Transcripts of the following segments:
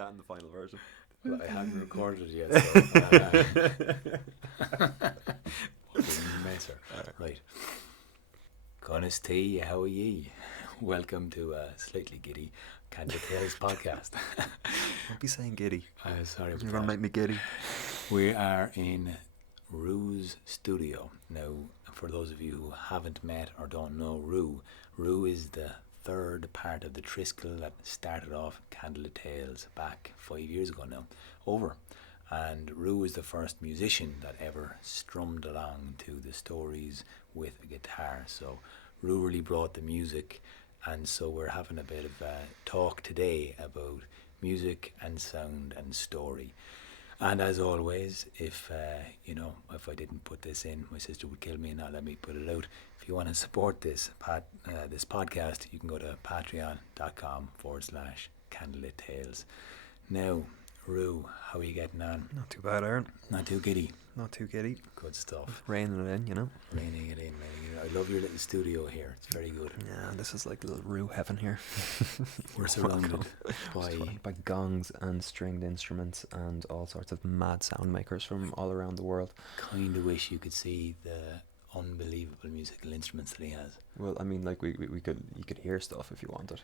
that in the final version. Well, I haven't recorded it yet, so what a messer. Right. Conas T, how are ye? Welcome to Slightly Giddy Candlelit Tales podcast. Don't be saying giddy. Sorry about You're that. going to make me giddy. We are in Rue's studio. Now, for those of you who haven't met or don't know Rue is the third part of the Triskel that started off Candlelit Tales back 5 years ago now, and Rue is the first musician that ever strummed along to the stories with a guitar. So Rue really brought the music, and so we're having a bit of a talk today about music and sound and story. And as always, if I didn't put this in, my sister would kill me and not let me put it out. If you want to support this podcast, you can go to patreon.com/Candlelit Tales. Now, Rue, how are you getting on? Not too bad, Aaron. Not too giddy. Not too giddy. Good stuff. Reining it in, you know. Reining it in. I love your little studio here. It's very good. Yeah, this is like little Rue heaven here. We're surrounded by gongs and stringed instruments and all sorts of mad sound makers from all around the world. Kind of wish you could see the unbelievable musical instruments that he has. Well, I mean, like you could hear stuff if you wanted.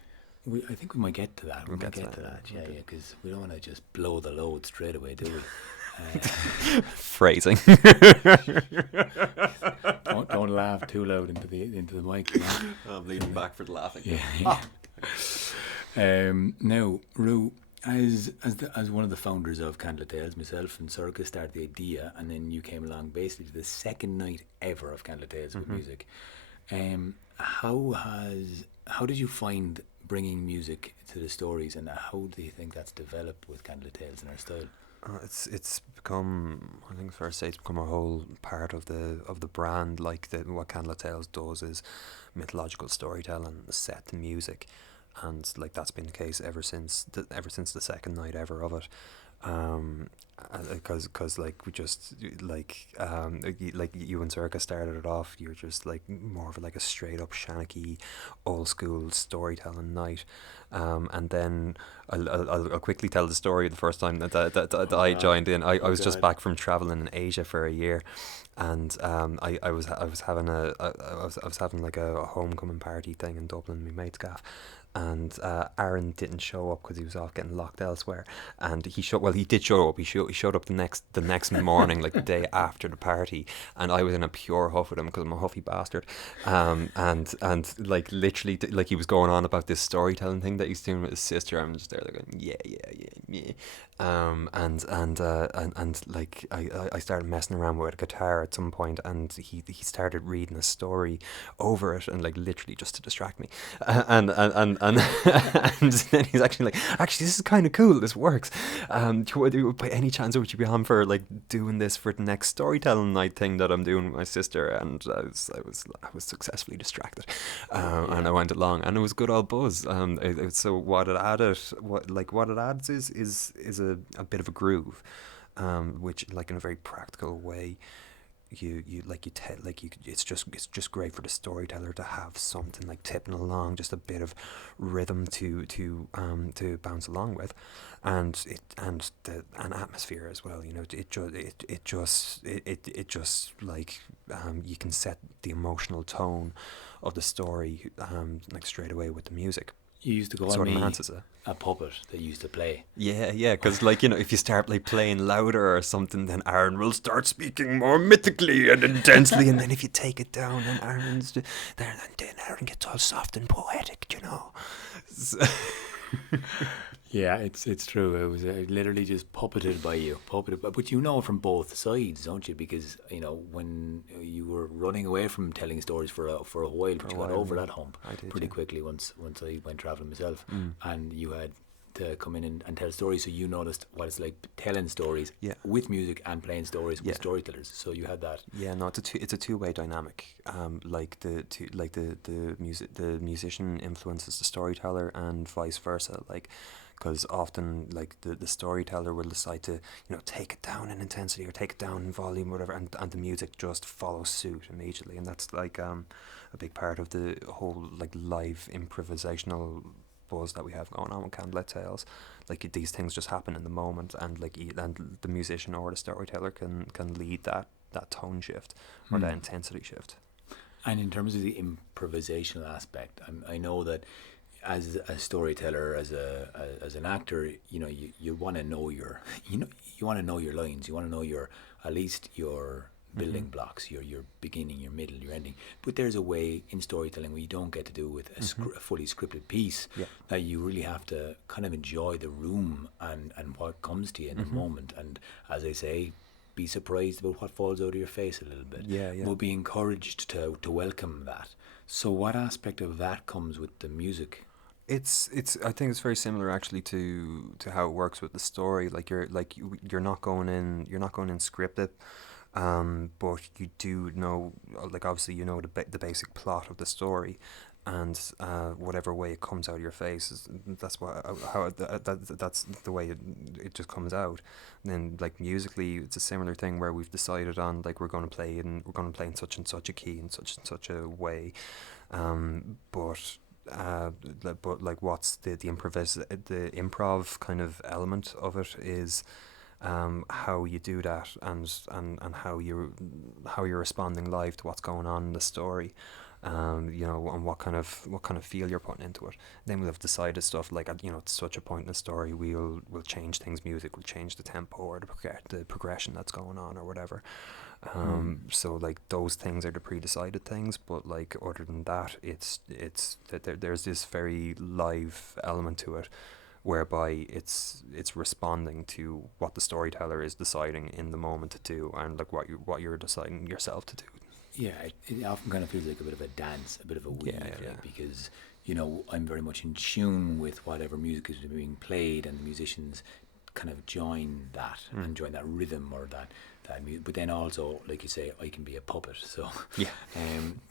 I think we might get to that. We'll get to that. Yeah, because we don't want to just blow the load straight away, do we? Phrasing. don't laugh too loud into the mic. You know? I'm leaning back for the laughing. Yeah. Now, Rue, as one of the founders of Candlelit Tales, myself and Circus started the idea, and then you came along basically the second night ever of Candlelit Tales with music. How did you find bringing music to the stories, and how do you think that's developed with Candlelit Tales and our style? It's become, I think fair to say, it's become a whole part of the brand. Like what Candlelit Tales does is mythological storytelling set to music, and like that's been the case ever since the second night ever of it. Because like we just like you and Circa started it off. You're just like more of like a straight up Shanachie old school storytelling night, and then I'll quickly tell the story. The first time that I joined in, I was just back from traveling in Asia for a year, and I was having like a homecoming party thing in Dublin, my mate's gaff. And Aron didn't show up because he was off getting locked elsewhere. And he did show up. He showed up the next morning, like the day after the party. And I was in a pure huff with him because I'm a huffy bastard. And like literally, like he was going on about this storytelling thing that he's doing with his sister. I'm just there like going, yeah. And like I started messing around with a guitar at some point, and he started reading a story over it, and like literally just to distract me. And then he's actually this is kind of cool, this works. By any chance would you be on for like doing this for the next storytelling night thing that I'm doing with my sister? And I was successfully distracted, and I went along, and it was good old buzz. So what it adds is a bit of a groove, which like in a very practical way. It's just great for the storyteller to have something like tipping along, just a bit of rhythm to bounce along with, and an atmosphere as well. You know, it just like you can set the emotional tone of the story like straight away with the music. You used to go on me a puppet that used to play. Yeah, because like, you know, if you start like playing louder or something, then Aron will start speaking more mythically and intensely, and then if you take it down, then Aron's there, and then Aron gets all soft and poetic, you know. Yeah, it's true. It was literally just puppeted by you, but you know from both sides, don't you? Because you know when you were running away from telling stories for a while, but you got over that hump pretty quickly once I went traveling myself, and you had to come in and tell stories. So you noticed what it's like telling stories with music and playing stories with storytellers. So you had that. Yeah, no, it's a two-way dynamic. Like the musician influences the storyteller and vice versa. Like. Because often, like, the storyteller will decide to, you know, take it down in intensity or take it down in volume or whatever, and the music just follows suit immediately. And that's, like, a big part of the whole, like, live improvisational buzz that we have going on with Candlelit Tales. Like these things just happen in the moment, and like and the musician or the storyteller can lead that tone shift or that intensity shift. And in terms of the improvisational aspect, I know that as a storyteller, as an actor, you want to know your you want to know your lines, you want to know your at least your building blocks, your beginning, your middle, your ending. But there's a way in storytelling where you don't get to do with a fully scripted piece, that you really have to kind of enjoy the room and what comes to you in the moment. And as I say, be surprised about what falls out of your face a little bit. But be encouraged to welcome that. So what aspect of that comes with the music? It's I think it's very similar actually to how it works with the story. Like you're not going in scripted. But you do know, like obviously you know the basic plot of the story, and whatever way it comes out of your face that's the way it just comes out. And then like musically, it's a similar thing where we've decided on like we're going to play in such and such a key in such and such a way, but like what's the improv kind of element of it is how you do that, and how you're responding live to what's going on in the story, and what kind of feel you're putting into it. Then we'll have decided stuff like at such a point in the story we'll change things, we'll change the tempo or the progression that's going on or whatever. So like those things are the pre-decided things, but like other than that, it's that there's this very live element to it, whereby it's responding to what the storyteller is deciding in the moment to do, and like what you're deciding yourself to do. Yeah, it often kind of feels like a bit of a dance, a bit of a weave, because I'm very much in tune with whatever music is being played, and the musicians kind of join that and join that rhythm or that music. But then also, like you say, I can be a puppet. So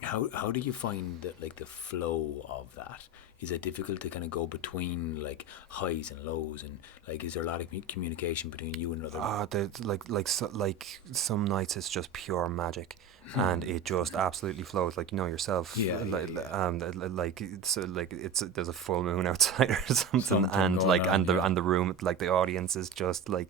how do you find that, like, the flow of that? Is it difficult to kind of go between like highs and lows, and like is there a lot of communication between you and other? Like some nights it's just pure magic, and it just absolutely flows, like yourself. There's a full moon outside or something, and like and the room, like the audience is just like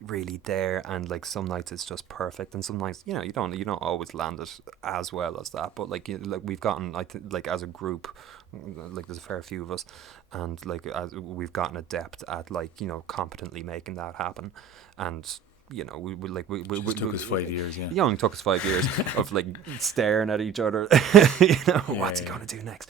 really there, and like some nights it's just perfect, and some nights you don't always land it as well as that, but like we've gotten, I think, like as a group, like there's a fair few of us, and like as we've gotten adept at like competently making that happen. And we took us 5 years. It only took us 5 years of like staring at each other. What's he gonna do next?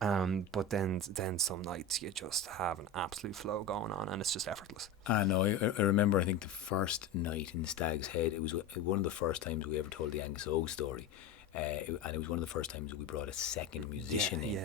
But then some nights you just have an absolute flow going on, and it's just effortless. I know. I remember, I think the first night in Stag's Head, it was one of the first times we ever told the Angus O story. And it was one of the first times that we brought a second musician in.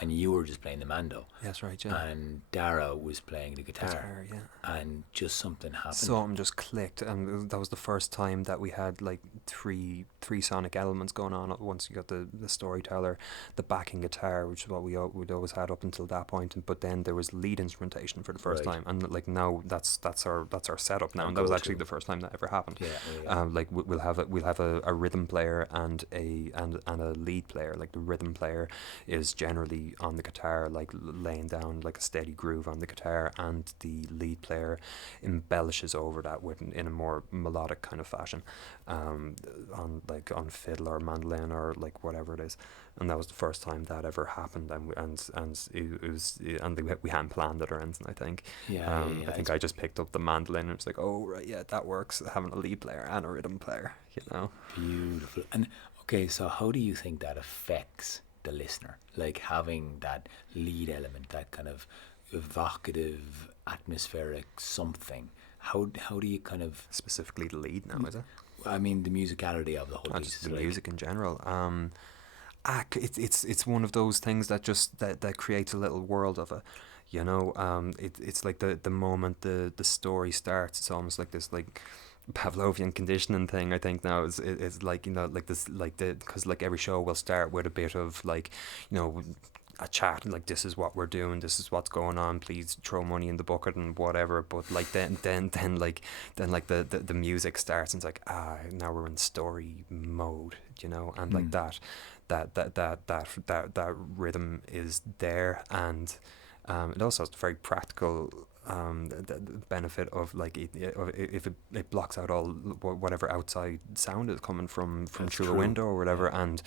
And you were just playing the mando. That's right, yeah. And Dara was playing the guitar. And just something happened. Something just clicked, and that was the first time that we had like three sonic elements going on at once. You got the storyteller, the backing guitar, which is what we'd always had up until that point, but then there was lead instrumentation for the first time, and like now that's our setup now, and that was actually the first time that ever happened. Like we'll have a rhythm player and a lead player. Like the rhythm player is generally on the guitar, like laying down like a steady groove on the guitar, and the lead player embellishes over that in a more melodic kind of fashion, on fiddle or mandolin or like whatever it is. And that was the first time that ever happened, and we hadn't planned it or anything. I think I think I just picked up the mandolin and it was like, oh right, yeah, that works, having a lead player and a rhythm player. Beautiful. And okay, so how do you think that affects the listener? Like having that lead element, that kind of evocative, atmospheric something. How do you kind of... Specifically the lead now, is it? I mean, the musicality of the whole piece. Just the music in general. It's one of those things that just that creates a little world of it. It's like the moment the story starts, it's almost like this like Pavlovian conditioning thing. I think now is like like this, like because like every show will start with a bit of like a chat, like this is what we're doing, this is what's going on, please throw money in the bucket and whatever. But like then the music starts and it's like now we're in story mode, and like that rhythm is there, and It also has the very practical the benefit of like if it blocks out all whatever outside sound is coming from That's through a true. window or whatever, Yeah. and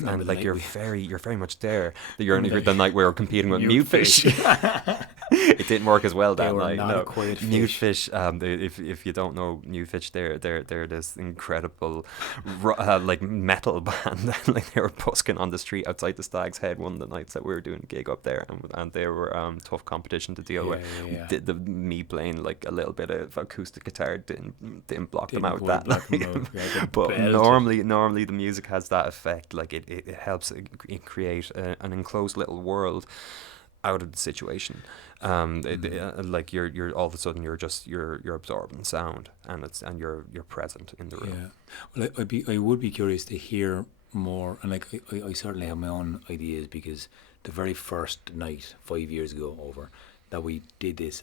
Remember the like night you're we very much there. You're remember the night we were competing with mute mute fish. fish. It didn't work as well They that were night. not a No, quiet mute fish. fish. If you don't know mute fish, they're this incredible like metal band. Like they were busking on the street outside the Stag's Head one of the nights that we were doing a gig up there, and they were tough competition to deal with. Yeah, yeah, yeah. Me playing like a little bit of acoustic guitar didn't block them Didn't out quite that block them night. out. Yeah, they But belted. normally the music has that effect. Like it helps create an enclosed little world out of the situation. Like you're all of a sudden you're absorbing sound, and you're present in the room. Yeah. Well, I would be curious to hear more, and like I certainly have my own ideas, because the very first night 5 years ago over that we did this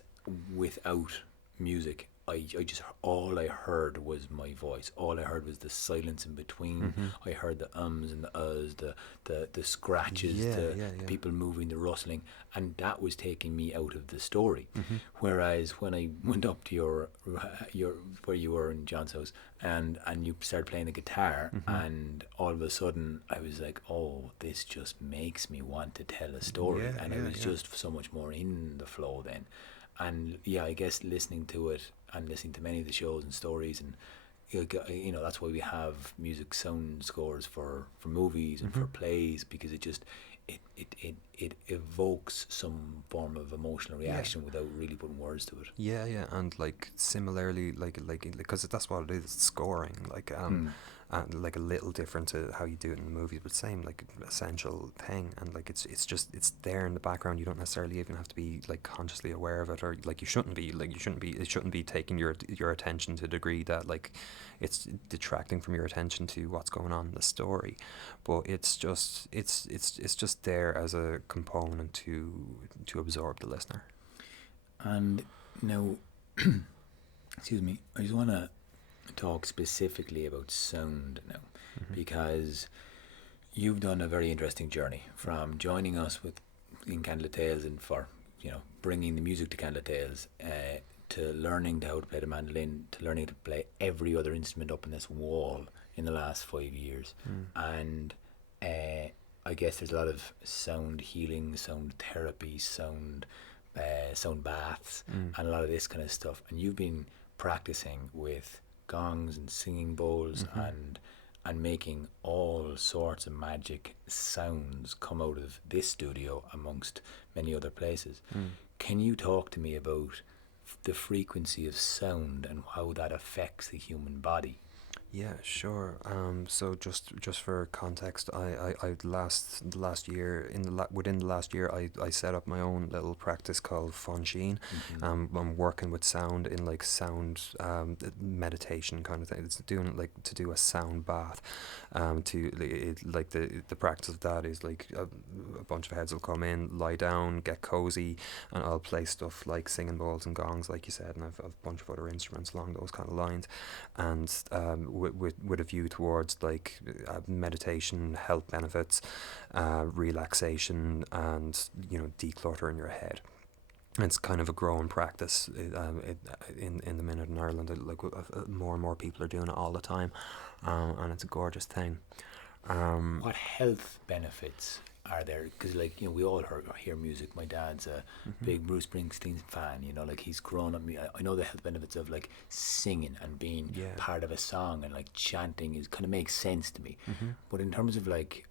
without music, I just, all I heard was my voice. All I heard was the silence in between. I heard the ums and the uhs, the scratches, Yeah, the yeah, yeah. people moving, the rustling, and that was taking me out of the story. Whereas when I went up to your where you were in John's house, and you started playing the guitar, and all of a sudden I was like, oh, this just makes me want to tell a story, Yeah, and I yeah, was yeah. just so much more in the flow then. And yeah, I guess listening to it and listening to many of the shows and stories, and that's why we have music sound scores for movies and for plays, because it just it evokes some form of emotional reaction without really putting words to it. Yeah, yeah, and like similarly, like because that's what it is, scoring. Like a little different to how you do it in the movies, but same like essential thing. And like it's there in the background. You don't necessarily even have to be like consciously aware of it, or like you shouldn't be. It shouldn't be taking your attention to a degree that like it's detracting from your attention to what's going on in the story. But it's just there as a component to absorb the listener. And now, excuse me, I just want to talk specifically about sound now, because you've done a very interesting journey from joining us in Candlelit Tales, and for bringing the music to Candlelit Tales, to learning how to play the mandolin, to learning to play every other instrument up in this wall in the last 5 years. And I guess there's a lot of sound healing, sound therapy, sound baths, and a lot of this kind of stuff. And you've been practicing with gongs and singing bowls, and making all sorts of magic sounds come out of this studio amongst many other places. Can you talk to me about the frequency of sound and how that affects the human body? Yeah, sure. So just for context, I last year within the last year I set up my own little practice called Fionn. I'm working with sound in like sound meditation kind of thing. It's doing it like to do a sound bath. Like the practice of that is like a bunch of heads will come in, lie down, get cozy, and I'll play stuff like singing bowls and gongs, like you said, and I've a bunch of other instruments along those kind of lines, and with a view towards like meditation, health benefits, relaxation, and decluttering your head. It's kind of a growing practice in the minute in Ireland. Like more and more people are doing it all the time, and it's a gorgeous thing. What health benefits are there? Because we all hear music. My dad's a big Bruce Springsteen fan. Like he's grown up. I know the health benefits of like singing and being part of a song, and like chanting is kind of makes sense to me. But in terms of like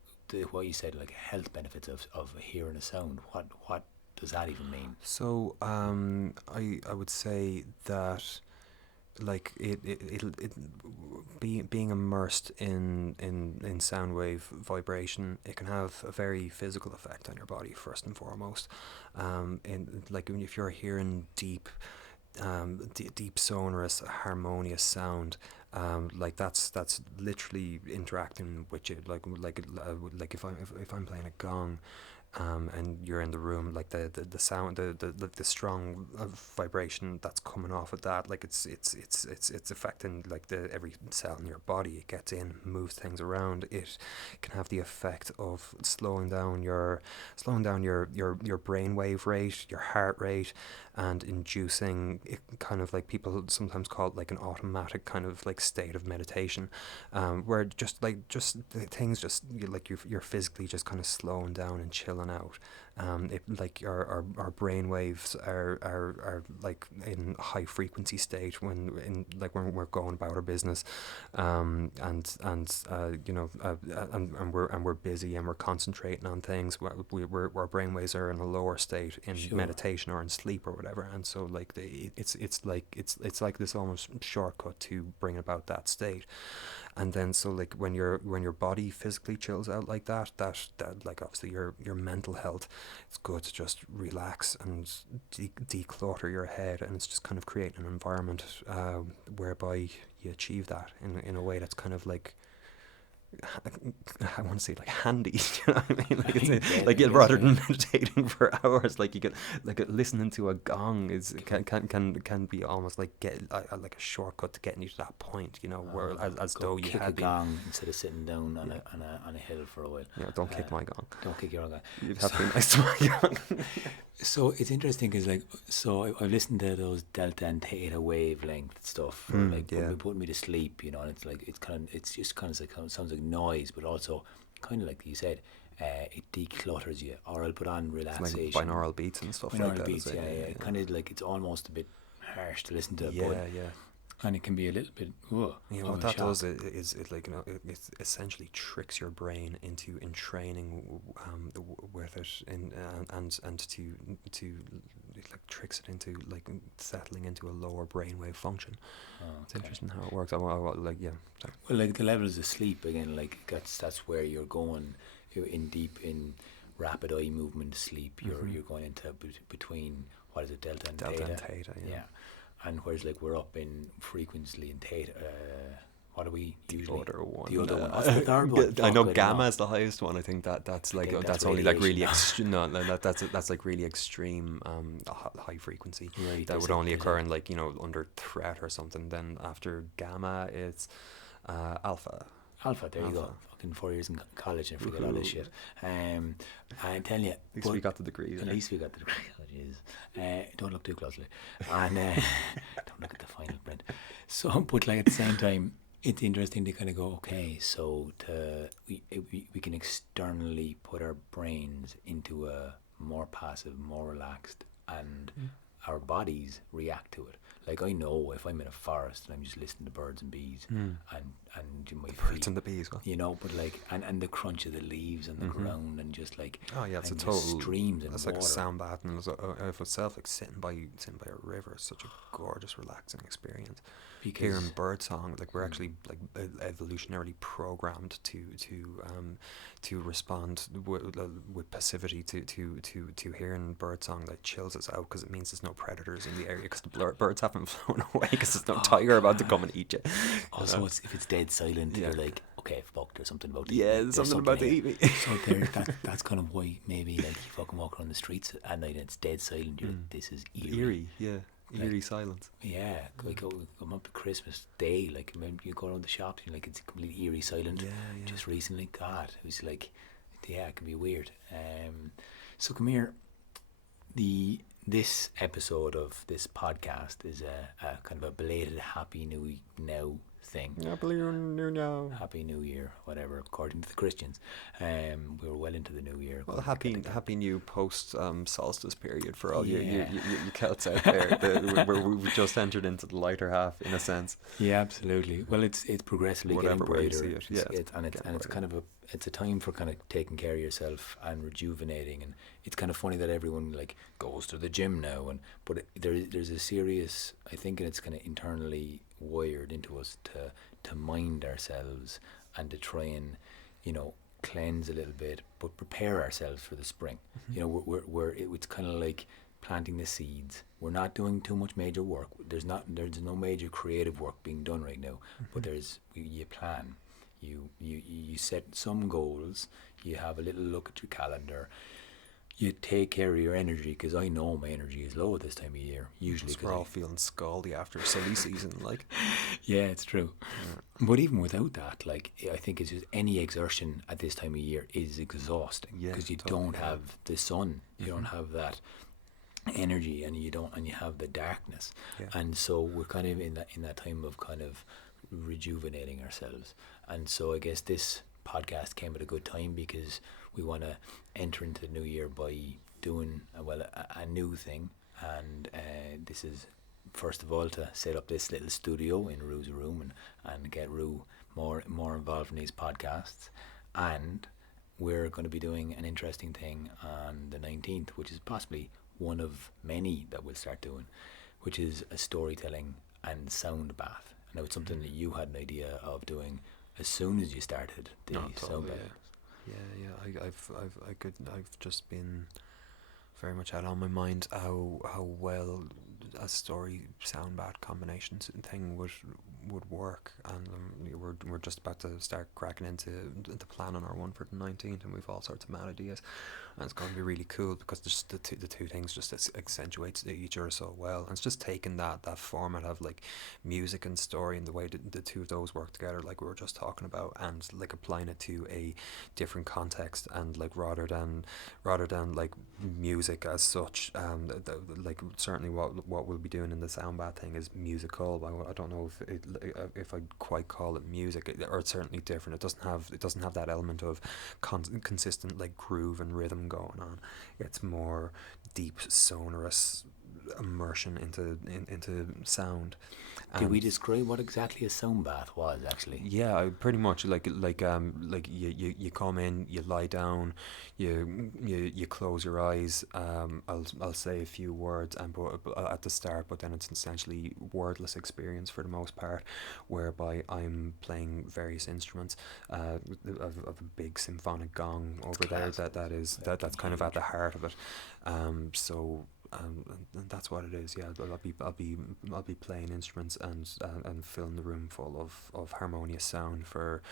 what you said, like health benefits of hearing a sound, what does that even mean? So I would say that like being immersed in sound wave vibration, it can have a very physical effect on your body first and foremost. And like if you're hearing deep sonorous harmonious sound, like that's literally interacting with you, like if I'm playing a gong, and you're in the room, like the sound, the strong vibration that's coming off of that, like it's affecting like every cell in your body. It gets in, moves things around. It can have the effect of slowing down your brainwave rate, your heart rate, and inducing it, kind of like people sometimes call it like an automatic kind of like state of meditation, where just things just like you're physically just kind of slowing down and chilling out. It like our brain waves are like in high frequency state when we're going about our business, and we're busy and we're concentrating on things. Our brain waves are in a lower state in meditation or in sleep or whatever, and so like it's like this almost shortcut to bring about that state. And then so like when your body physically chills out like that like obviously your mental health, it's good to just relax and declutter your head, and it's just kind of creating an environment whereby you achieve that in a way that's kind of like, I want to say like handy, you know what I mean? Like it's like rather than meditating for hours, like you get like listening to a gong can be almost like like a shortcut to getting you to that point, you know, where as though you had a gong instead of sitting down on a hill for a while. Yeah, don't kick my gong. Don't kick your gong. You'd have to be nice to my gong. So it's interesting because like, so I've listened to those delta and theta wavelength stuff for putting me to sleep, you know, and it's like it's just kind of like sounds like noise, but also kind of like you said, it declutters you. Or I'll put on relaxation, like binaural beats and stuff like that. Beats, yeah. Kind of like it's almost a bit harsh to listen to. Yeah. And it can be a little bit. You know what that does is it like, you know, it essentially tricks your brain into entraining with it, and to it like tricks it into like settling into a lower brainwave function. It's interesting how it works. Well, like the levels of sleep again, like that's where you're going. You're in deep in rapid eye movement sleep. You're going into between, what is it, delta and theta. Yeah. And whereas like we're up in frequency in theta, what are we usually? The other one. The other one. What's the third one? I know gamma is the highest one. I think that's like that's only like really that's like really extreme high frequency. Right, that would only occur in like, you know, under threat or something. Then after gamma, it's alpha. There you go. Fucking 4 years in college and forget all this shit. I tell you, at least we got the degree. At least we got the degree. Oh, jeez. Don't look too closely, and don't look at the final print. So, but like at the same time, it's interesting to kind of go, okay, so we can externally put our brains into a more passive, more relaxed, and our bodies react to it. Like I know if I'm in a forest and I'm just listening to birds and bees and my birds and the bees, you know, but like and the crunch of the leaves on the ground and just like, it's a total streams and it's water. Like a sound bath in itself, like sitting by a river. It's such a gorgeous, relaxing experience. Because hearing bird song, like we're actually like evolutionarily programmed to respond with passivity to hearing bird song. That chills us out because it means there's no predators in the area, because the birds haven't flown away because there's no tiger about to come and eat you. Also, if it's dead silent, you're like, okay, fuck, there's something about to eat me. There's something about to eat me. So that's kind of why maybe like you fucking walk around the streets at night and it's dead silent. You're like, this is eerie. Eerie silence. Yeah, like I'm up to Christmas Day, like when you go around the shops, you're like, it's completely eerie silent. Just recently, God, it was like, it can be weird. So come here. This episode of this podcast is a kind of a belated Happy New Now thing. Happy New Year, whatever, according to the Christians. We were well into the new year. Well, happy new post solstice period for all you Celts out there. We've just entered into the lighter half, in a sense. Yeah, absolutely. Well, it's progressively getting brighter. It's kind of it's a time for kind of taking care of yourself and rejuvenating. And it's kind of funny that everyone like goes to the gym now, but there's a serious, I think, and it's kind of internally wired into us to mind ourselves and to try and, you know, cleanse a little bit, but prepare ourselves for the spring. You know, it's kind of like planting the seeds. We're not doing too much major work. There's no major creative work being done right now, but you plan. You set some goals. You have a little look at your calendar. you take care of your energy, because I know my energy is low at this time of year usually. We're all feeling scaldy after silly season, like. Yeah, it's true. But even without that, like, I think it's just any exertion at this time of year is exhausting, Yeah, because you totally, don't yeah. have the sun, you don't have that energy, and you have the darkness. Yeah. And so we're kind of in that time of kind of rejuvenating ourselves. And so I guess this podcast came at a good time, because we want to enter into the new year by doing a new thing. And this is, first of all, to set up this little studio in Rue's room, and get Rue more involved in these podcasts. And we're going to be doing an interesting thing on the 19th, which is possibly one of many that we'll start doing, which is a storytelling and sound bath. Now, it's something that you had an idea of doing as soon as you started the sound bath. I've just been very much had on my mind how well a story sound bath combination thing would work, and we're just about to start cracking into planning our one for the 19th, and we've all sorts of mad ideas, and it's going to be really cool, because just the two things just accentuates each other so well, and it's just taking that format of like music and story, and the way the two of those work together, like we were just talking about, and like applying it to a different context, and like rather than like music as such, like certainly what we'll be doing in the sound bath thing is musical. I don't know if I'd quite call it music, or it's certainly different. It doesn't have that element of consistent like groove and rhythm going on. It's more deep sonorous immersion into sound. Could we describe what exactly a sound bath was, actually? Yeah, pretty much like you come in, you lie down, you close your eyes. I'll say a few words and at the start, but then it's essentially wordless experience for the most part, whereby I'm playing various instruments. Of a big symphonic gong over there. That's kind of at the heart of it. So. And that's what it is. Yeah, I'll be playing instruments and filling the room full of harmonious sound for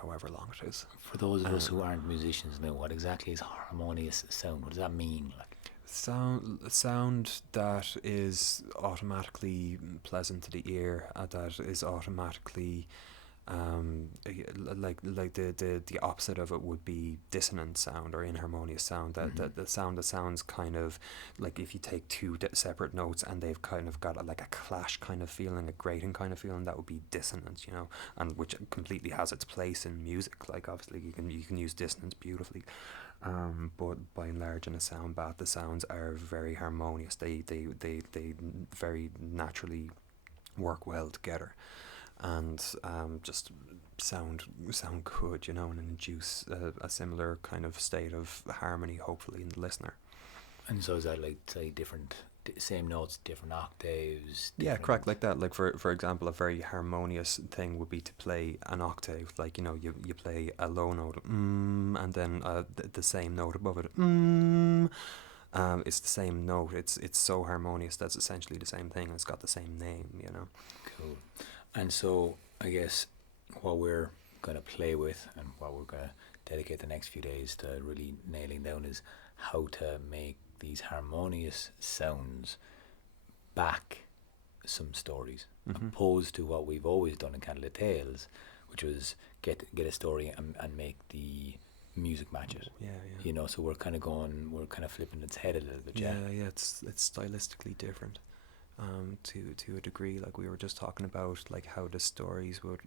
however long it is. For those of us who aren't musicians now, what exactly is harmonious sound? What does that mean? Like, sound that is automatically pleasant to the ear, that is automatically like the opposite of it would be dissonant sound or inharmonious sound. That the sound that sounds kind of like if you take two separate notes and they've kind of got like a clash kind of feeling, a grating kind of feeling, that would be dissonance, and which completely has its place in music. Like obviously you can use dissonance beautifully, but by and large in a sound bath the sounds are very harmonious. They very naturally work well together, and just sound good, and induce a similar kind of state of harmony, hopefully, in the listener. And so is that like, say, different, same notes, different octaves? Yeah, correct, like that. Like for example, a very harmonious thing would be to play an octave. Like you play a low note, and then the same note above it, it's the same note. It's so harmonious that's essentially the same thing. It's got the same name. Cool. And so I guess what we're going to play with, and what we're going to dedicate the next few days to really nailing down, is how to make these harmonious sounds back some stories, opposed to what we've always done in Candlelit Tales, which was get a story and make the music match it. Yeah. So we're kind of flipping its head a little bit. Yeah. It's stylistically different. To a degree, like we were just talking about, like how the stories would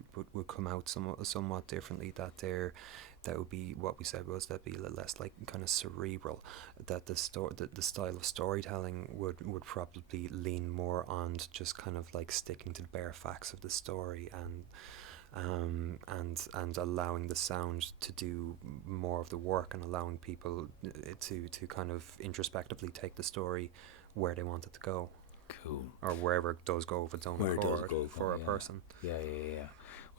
come out somewhat differently. That would be what we said was that'd be a little less like kind of cerebral. That the style of storytelling would probably lean more on just kind of like sticking to the bare facts of the story, and allowing the sound to do more of the work, and allowing people to kind of introspectively take the story where they want it to go. Cool. Or wherever it does go of its own accord for a person. Yeah.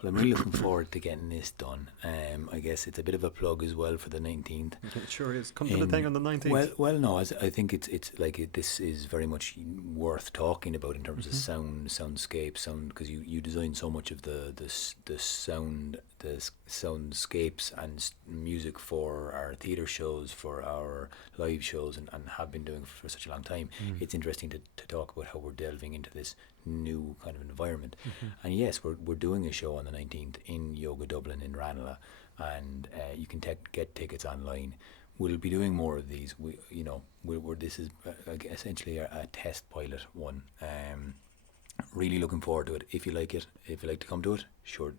Well, I'm really looking forward to getting this done. I guess it's a bit of a plug as well for the 19th. It sure is. Come to the thing on the 19th. Well, no, I think it's like this is very much worth talking about in terms of soundscape, because you design so much of the sound soundscapes and music for our theatre shows, for our live shows, and have been doing for such a long time. It's interesting to talk about how we're delving into this new kind of environment. And yes, we're doing a show on the 19th in Yoga Dublin in Ranelagh, and you can get tickets online. We'll be doing more of these. This is essentially a test pilot one. Really looking forward to it. If you like to come to it, sure.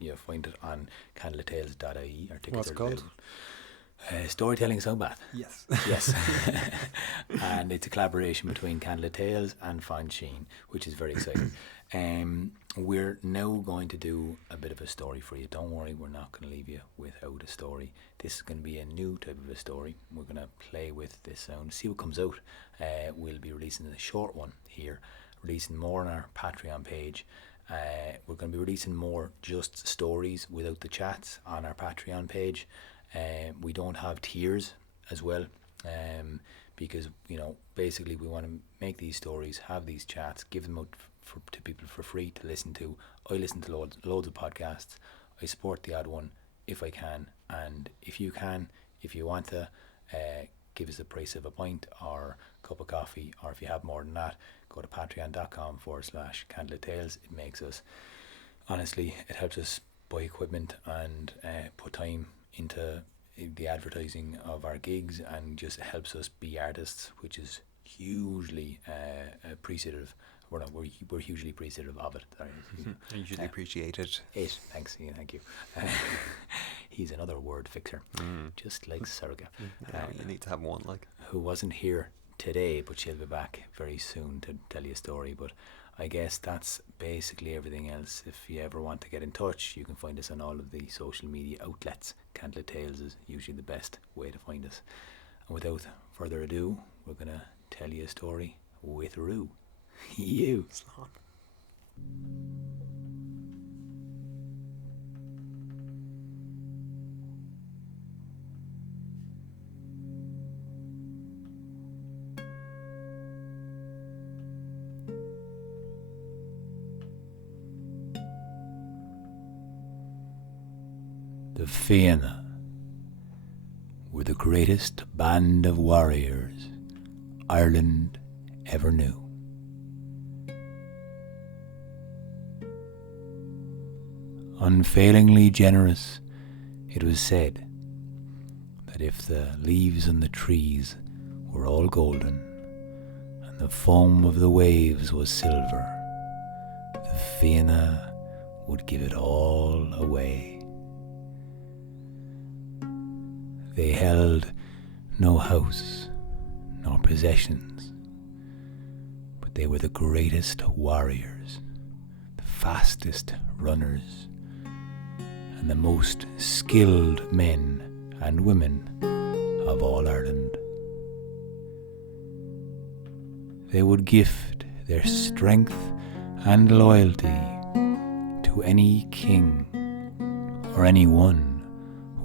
You find it on candlelittales.ie. Our tickets What's it called? Storytelling Sound Bath. Yes. Yes. And it's a collaboration between Candlelit Tales and Fionn, which is very exciting. We're now going to do a bit of a story for you. Don't worry, we're not going to leave you without a story. This is going to be a new type of a story. We're going to play with this sound, see what comes out. We'll be releasing a short one here, releasing more on our Patreon page. We're going to be releasing more just stories without the chats on our Patreon page. We don't have tiers as well, because basically we want to make these stories, have these chats, give them out to people for free to listen to. I listen to loads of podcasts. I support the odd one if I can, and if you want to give us the price of a pint or a cup of coffee, or if you have more than that, go to patreon.com/Candlelit Tales. It makes us, honestly, it helps us buy equipment and put time into the advertising of our gigs, and just helps us be artists, which is hugely appreciative. We're hugely appreciative of it. Usually appreciated. Thanks, Ian, thank you. He's another word fixer, just like Surga. You need to have one, like. Who wasn't here today, but she'll be back very soon to tell you a story. But I guess that's basically everything else. If you ever want to get in touch, you can find us on all of the social media outlets. Candlelit Tales is usually the best way to find us. And without further ado, we're going to tell you a story with Rue. You. Slán. The Fianna were the greatest band of warriors Ireland ever knew. Unfailingly generous, it was said that if the leaves on the trees were all golden and the foam of the waves was silver, the Fianna would give it all away. They held no house nor possessions, but they were the greatest warriors, the fastest runners, and the most skilled men and women of all Ireland. They would gift their strength and loyalty to any king or anyone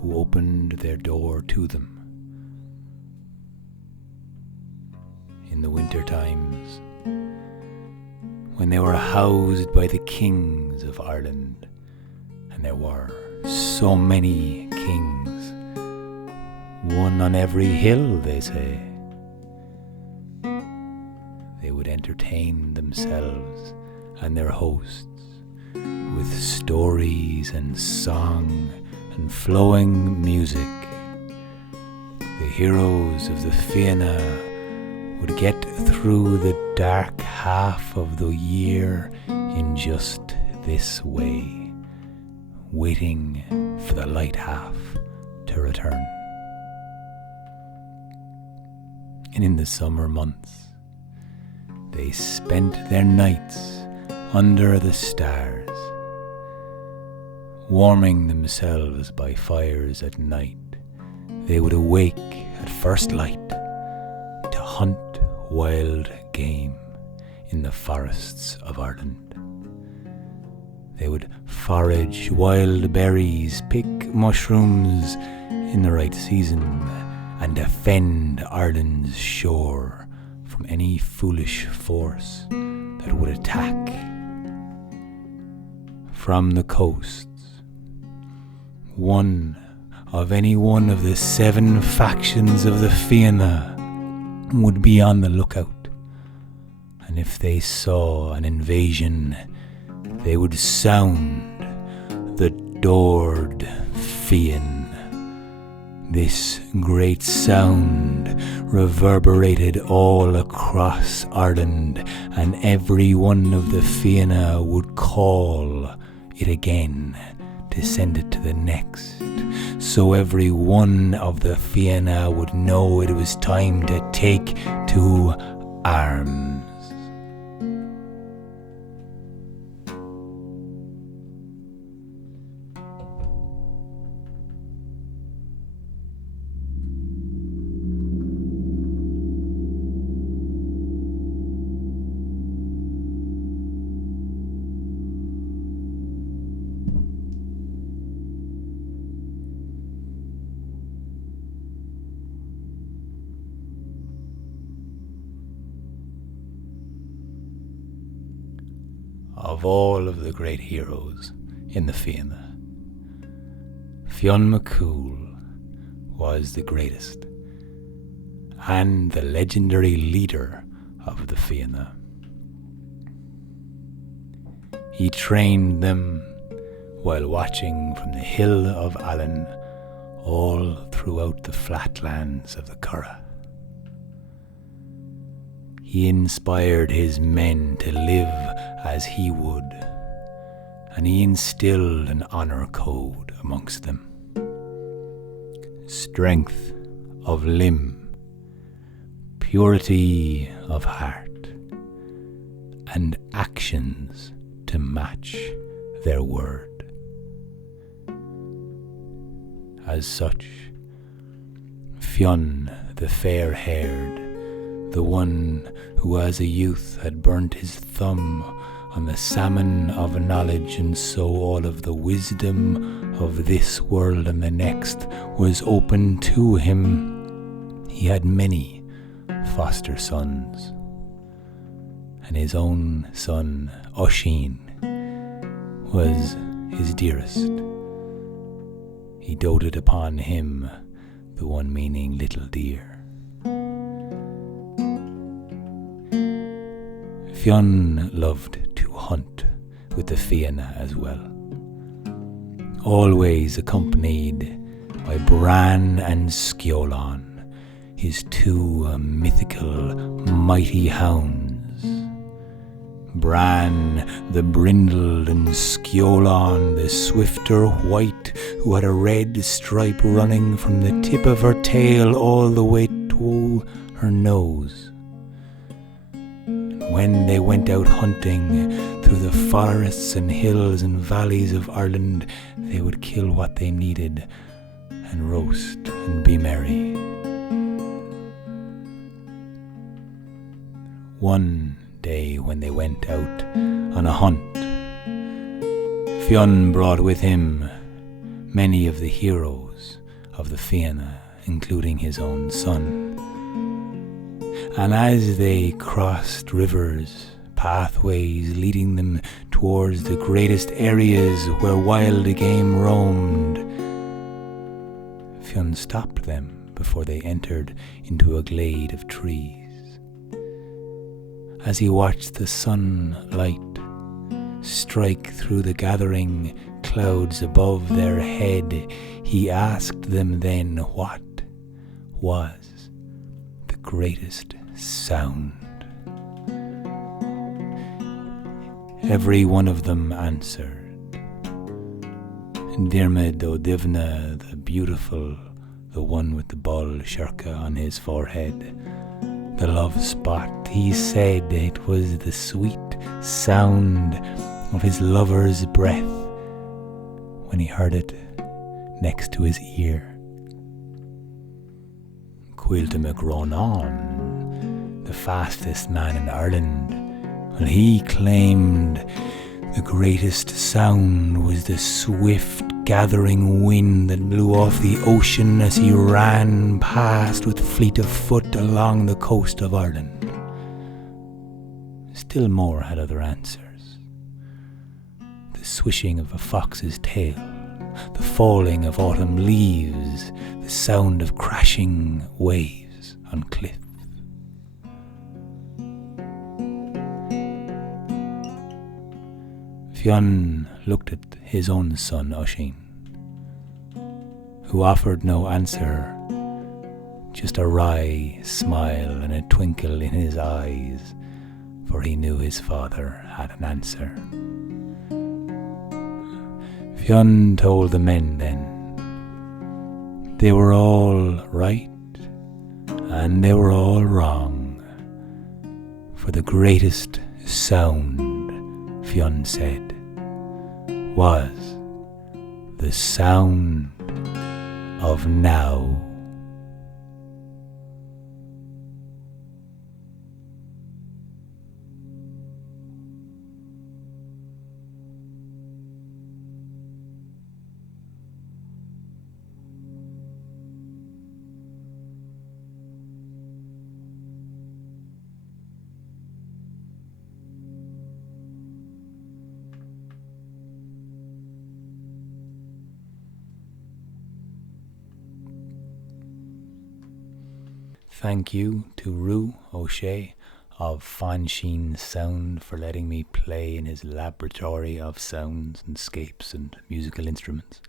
who opened their door to them. In the winter times, when they were housed by the kings of Ireland, and there were so many kings, one on every hill, they say, they would entertain themselves and their hosts with stories and song and flowing music. The heroes of the Fianna would get through the dark half of the year in just this way, waiting for the light half to return. And in the summer months, they spent their nights under the stars, warming themselves by fires at night. They would awake at first light to hunt wild game in the forests of Ireland. They would forage wild berries, pick mushrooms in the right season, and defend Ireland's shore from any foolish force that would attack. From the coasts one of any one of the 7 factions of the Fianna would be on the lookout, and if they saw an invasion, they would sound the Dord Fionn. This great sound reverberated all across Ireland, and every one of the Fianna would call it again to send it to the next. So every one of the Fianna would know it was time to take to arms. Of all of the great heroes in the Fianna, Fionn Mac Cumhaill was the greatest and the legendary leader of the Fianna. He trained them while watching from the hill of Alan all throughout the flatlands of the Curragh. He inspired his men to live as he would, and he instilled an honour code amongst them. Strength of limb, purity of heart, and actions to match their word. As such, Fionn the fair-haired, the one who as a youth had burnt his thumb on the Salmon of Knowledge, and so all of the wisdom of this world and the next was open to him. He had many foster sons, and his own son Oisin was his dearest. He doted upon him, the one meaning little dear. Fionn loved to hunt with the Fianna as well, always accompanied by Bran and Sciolán, his 2 mythical mighty hounds. Bran the brindled and Sciolán the swifter white, who had a red stripe running from the tip of her tail all the way to her nose. When they went out hunting through the forests and hills and valleys of Ireland, they would kill what they needed and roast and be merry. One day when they went out on a hunt, Fionn brought with him many of the heroes of the Fianna, including his own son. And as they crossed rivers, pathways leading them towards the greatest areas where wild game roamed, Fionn stopped them before they entered into a glade of trees. As he watched the sunlight strike through the gathering clouds above their head, he asked them then what was the greatest sound. Every one of them answered. Diarmid O'Divna, the beautiful, the one with the ball shirka on his forehead, the love spot, he said it was the sweet sound of his lover's breath when he heard it next to his ear. Quilta McRonan, the fastest man in Ireland, well, he claimed the greatest sound was the swift gathering wind that blew off the ocean as he ran past with fleet of foot along the coast of Ireland. Still more had other answers. The swishing of a fox's tail, the falling of autumn leaves, the sound of crashing waves on cliff. Fionn looked at his own son Oisin, who offered no answer, just a wry smile and a twinkle in his eyes, for he knew his father had an answer. Fionn told the men then, they were all right and they were all wrong, for the greatest sound, Fionn said, was the sound of now. Thank you to Rue O'Shea of Fansheen Sound for letting me play in his laboratory of sounds and scapes and musical instruments.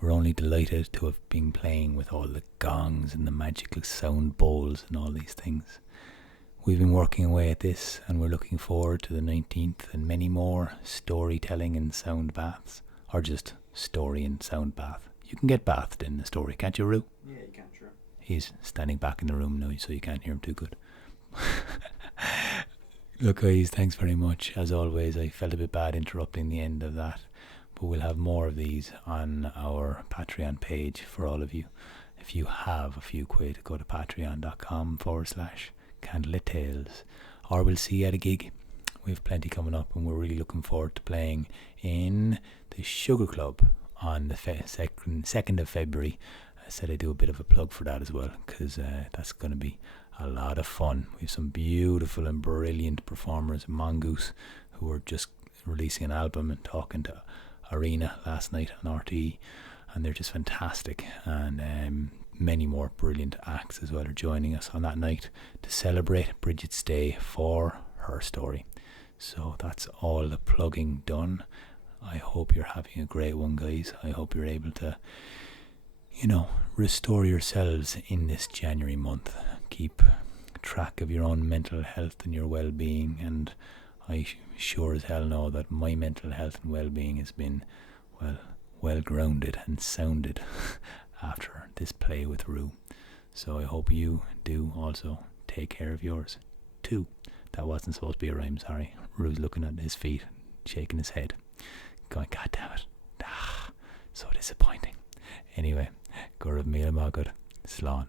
We're only delighted to have been playing with all the gongs and the magical sound bowls and all these things. We've been working away at this, and we're looking forward to the 19th and many more storytelling and sound baths, or just story and sound bath. You can get bathed in the story, can't you, Rue? Yeah, you can, sure. He's standing back in the room now, so you can't hear him too good. Look, guys, thanks very much. As always, I felt a bit bad interrupting the end of that, but we'll have more of these on our Patreon page for all of you. If you have a few quid, go to patreon.com/Candlelit Tales, or we'll see you at a gig. We have plenty coming up, and we're really looking forward to playing in the Sugar Club on the 2nd of February. I said I'd do a bit of a plug for that as well, because that's going to be a lot of fun. We have some beautiful and brilliant performers, Mongoose, who are just releasing an album, and talking to Arena last night on RTE, and they're just fantastic. And many more brilliant acts as well are joining us on that night to celebrate Bridget's day for her story. So that's all the plugging done. I hope you're having a great one, guys. I hope you're able to restore yourselves in this January month. Keep track of your own mental health and your well-being, and I sure as hell know that my mental health and well-being has been well grounded and sounded after this play with Rue. So I hope you do also take care of yours too. That wasn't supposed to be a rhyme, sorry. Rue's looking at his feet, shaking his head, going, God damn it. So disappointing. Anyway, go raibh míle mágad. Slán.